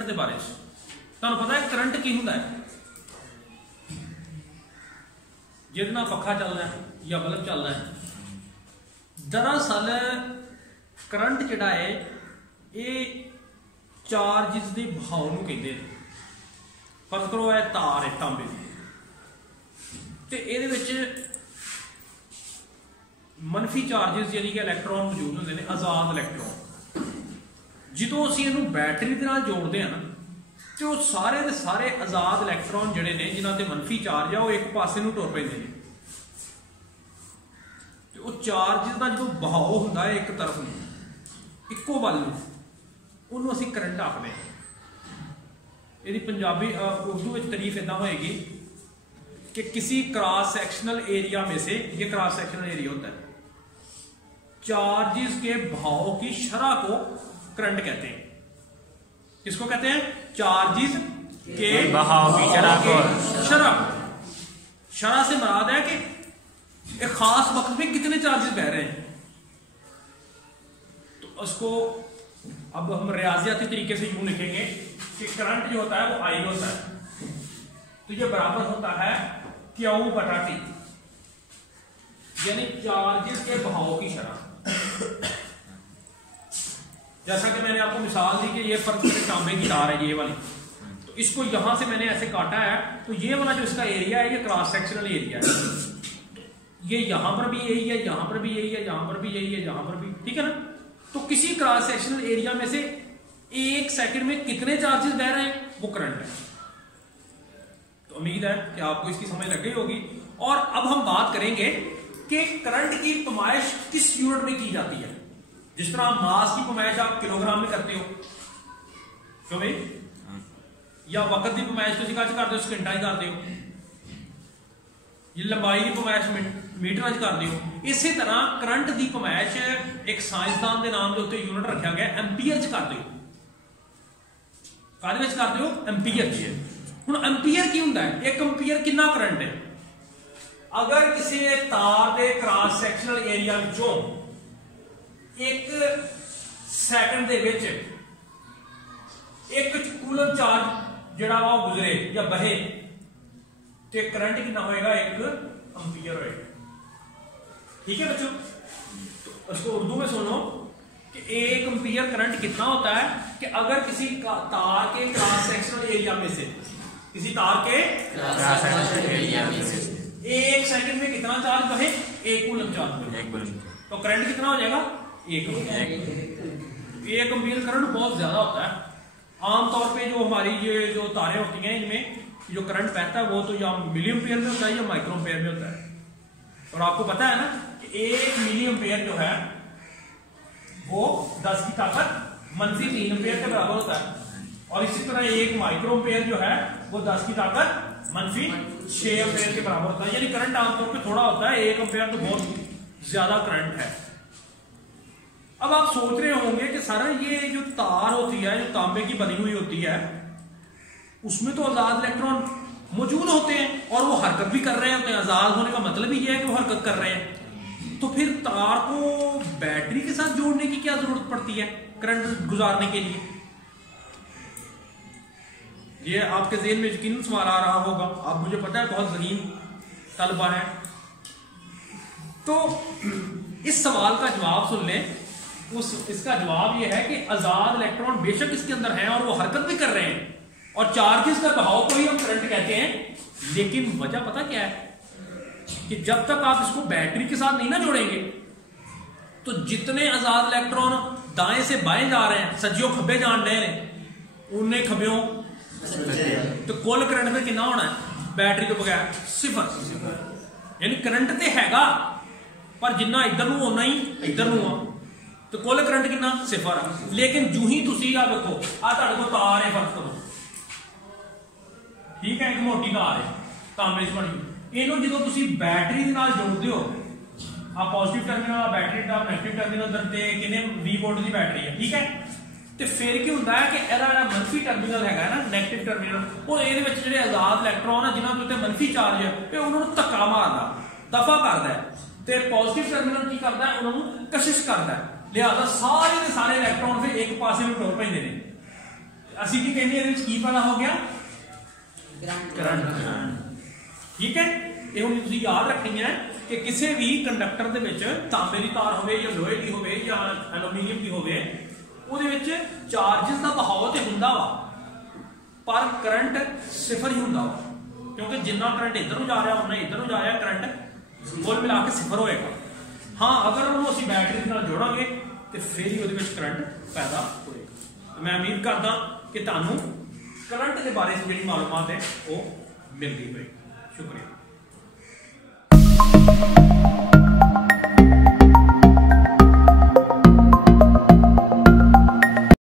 Current के बारे तुहानूं पता है करंट की हुंदा है? जिहदे नाल पक्खा चलना है या बल्ब चलना है। दरअसल करंट जिहड़ा है ये चार्जिस के बहाव नूं कहंदे ने। फर्ज करो है तार है तांबे की, तो ये मनफी चार्जिस यानी कि इलैक्ट्रॉन मौजूद होंगे ने, आजाद इलैक्ट्रॉन। जो असीं इहनूं बैटरी दे नाल जोड़ते हैं ना, तो सारे के सारे आजाद इलैक्ट्रॉन जिहड़े ने जिन्हां ते मनफी चार्ज है वो एक पासे नूं टुर पैंदे ने। तो चार्जिस का जो बहाव होंदा है एक तरफ नूं, इक्को वल नूं, उहनूं असीं करंट आखदे हैं। यदि पंजाबी उर्दू में तारीफ इदा होएगी कि किसी क्रॉस सेक्शनल एरिया में से, ये क्रॉस सेक्शनल एरिया होता है, चार्जिस के बहाव की शरह को करंट कहते हैं। किसको कहते हैं? चार्जिस के बहाव की शरह को। शरह से मुराद है कि एक खास वक्त में कितने चार्जेस बह रहे हैं। तो उसको अब हम रियाजियाती तरीके से यूं लिखेंगे कि करंट जो होता है वो आई होता है, तो ये बराबर होता है Q/T, यानी चार्जेस के बहाव की शरह। जैसा कि मैंने आपको मिसाल दी कि ये तांबे की तार है ये वाली, तो इसको यहां से मैंने ऐसे काटा है, तो ये वाला जो इसका एरिया है ये क्रॉस सेक्शनल एरिया है। ये यहां पर भी यही है, यहां पर भी यही है, यहां पर भी यही है, यहां पर भी, ठीक है ना। तो किसी क्रॉस सेक्शनल एरिया में से एक सेकंड में कितने चार्जेस बह रहे हैं वो करंट है। तो उम्मीद है कि आपको इसकी समझ लग गई होगी। और अब हम बात करेंगे कि करंट की पैमाइश किस यूनिट में की जाती है। जिस तरह मास की पैमाइश आप किलोग्राम में करते हो, क्यों भाई, या वक्त की पैमाइश तुसीं काच करते हो, सेकंडां च करते हो, ये लंबाई की पैमाइश मीटर च करते हो। इसी तरह करंट की पैमाइश एक साइंसदान के नाम के उत्ते यूनिट रखा गया एंपीयर च करते हो। काहदे विच करते हो? एंपीयर च। हुण एंपीयर की हुंदा है? एक एंपीयर कितना करंट है? अगर किसी ने तार के क्रॉस सेक्शनल एरिया विचों एक सैकंड दे विच एक कूलम चार्ज जिहड़ा वा गुजरे या बहे, तो करंट कितना होएगा? एक एंपीयर होएगा। ठीक है बच्चों, तो उसको उर्दू में सुनो कि एक एंपीयर करंट कितना होता है कि अगर किसी तार के क्रॉस सेक्शनल एरिया में से, किसी तार के क्रॉस सेक्शनल एरिया में से एक सेकंड में कितना चार्ज बहे? एक कूलम चार्ज बहे, तो करंट कितना हो जाएगा? एक एम्पीयर करंट बहुत ज्यादा होता है। आमतौर पे जो हमारी ये जो तारें होती हैं इनमें जो करंट बहता है वो तो या मिली एम्पीयर में होता है या माइक्रो एम्पीयर में होता है। और आपको पता है ना कि एक मिली एम्पीयर जो है वो 10 की ताकत -3 एम्पीयर के बराबर होता है, और इसी तरह एक माइक्रो एम्पीयर जो है वो 10 की ताकत -6 एम्पीयर के बराबर होता है। यानी करंट आमतौर पे थोड़ा होता है, 1 एम्पीयर तो बहुत ज्यादा करंट है। अब आप सोच रहे होंगे कि सर ये जो तार होती है, जो तांबे की बनी हुई होती है, उसमें तो आजाद इलेक्ट्रॉन मौजूद होते हैं और वो हरकत भी कर रहे होते हैं। आजाद होने का मतलब ही ये है कि वो हरकत कर रहे हैं। तो फिर तार को बैटरी के साथ जोड़ने की क्या जरूरत पड़ती है करंट गुजारने के लिए? ये आपके ज़हन में यकीनन सवाल आ रहा होगा। आप, मुझे पता है, बहुत ज़हीन तलबा है। तो इस सवाल का जवाब सुन लें। इसका जवाब यह है कि आजाद इलेक्ट्रॉन बेशक इसके अंदर हैं और वो हरकत भी कर रहे हैं, और चार्जेस का बहाव को ही हम करंट कहते हैं। लेकिन वजह पता क्या है कि जब तक आप इसको बैटरी के साथ नहीं ना जोड़ेंगे, तो जितने आजाद इलेक्ट्रॉन दाएं से बाएं जा रहे हैं, सज्जियों खब्बे जान रहे हैं, उन्हें खब्बियों तो कुल करंट में कितना होना है बैटरी तो बगैर? 0। यानी करंट तो हैगा पर जिन्ना इधर नूं उन्ना ही इधर नूं आ, तो कुल करंट कितना? 0 है। लेकिन जू ही तुसी आ देखो, आ तुहाडे कोल तार है, फर्क करो, ठीक है, एक मोटी तार है तांबे च बनी, इहनूं जदों तुसी बैटरी दे नाल जोड़दे हो, आ पॉजिटिव टर्मिनल बैटरी दा, नेगेटिव टर्मिनल उधर ते कितने 20 वोल्ट की बैटरी है, ठीक है। तो फिर की होंदा है कि इहदा जिहड़ा मनफी टर्मिनल हैगा ना, नेगेटिव टर्मिनल, वो इहदे विच जिहड़े आजाद इलेक्ट्रॉन है जिन्हां दे उत्ते मनफी चार्ज है, ते उन्हां नूं धक्का मारदा, दफा करदा है, ते पॉजिटिव टर्मिनल की करदा है? उन्हां नूं कशिश करदा है। लिहाजा सारे के सारे इलेक्ट्रॉन फिर एक पासे में टुर पैंदे ने। ਅਸੀਂ ਕੀ ਕਹਿੰਦੇ ਇਹਦੇ ਵਿੱਚ ਕੀ ਪੈਦਾ ਹੋ ਗਿਆ ਕਰੰਟ ठीक है ਇਹ ਹੁਣ ਤੁਸੀਂ ਯਾਦ ਰੱਖਣੀ ਹੈ ਕਿ ਕਿਸੇ ਵੀ ਕੰਡਕਟਰ ਦੇ ਵਿੱਚ ਤਾਂਬੇ ਦੀ ਤਾਰ ਹੋਵੇ ਜਾਂ ਲੋਹੇ ਦੀ ਹੋਵੇ ਜਾਂ ਐਲੂਮੀਨੀਅਮ ਦੀ ਹੋਵੇ ਉਹਦੇ ਵਿੱਚ ਚਾਰजेस ਦਾ ਬਹਾਅ ਤੇ ਹੁੰਦਾ ਵਾ ਪਰ ਕਰੰਟ ਸਿਫਰ ਹੀ ਹੁੰਦਾ ਵਾ ਕਿਉਂਕਿ ਜਿੰਨਾ ਕਰੰਟ ਇੱਧਰ ਨੂੰ ਜਾ ਰਿਹਾ ਉਨਾ ਇੱਧਰ ਨੂੰ ਜਾ ਰਿਹਾ ਕਰੰਟ ਕੁੱਲ ਮਿਲਾ ਕੇ ਸਿਫਰ ਹੋਏਗਾ ਹਾਂ ਅਗਰ ਉਹਨੂੰ ਅਸੀਂ ਬੈਟਰੀ ਨਾਲ ਜੋੜਾਂਗੇ ਤੇ ਫਿਰ ਹੀ ਉਹਦੇ ਵਿੱਚ ਕਰੰਟ ਪੈਦਾ ਹੋਏਗਾ ਮੈਂ ਉਮੀਦ ਕਰਦਾ ਕਿ ਤੁਹਾਨੂੰ करंट के बारे में जी मालूमात है वो मिल गई भाई शुक्रिया।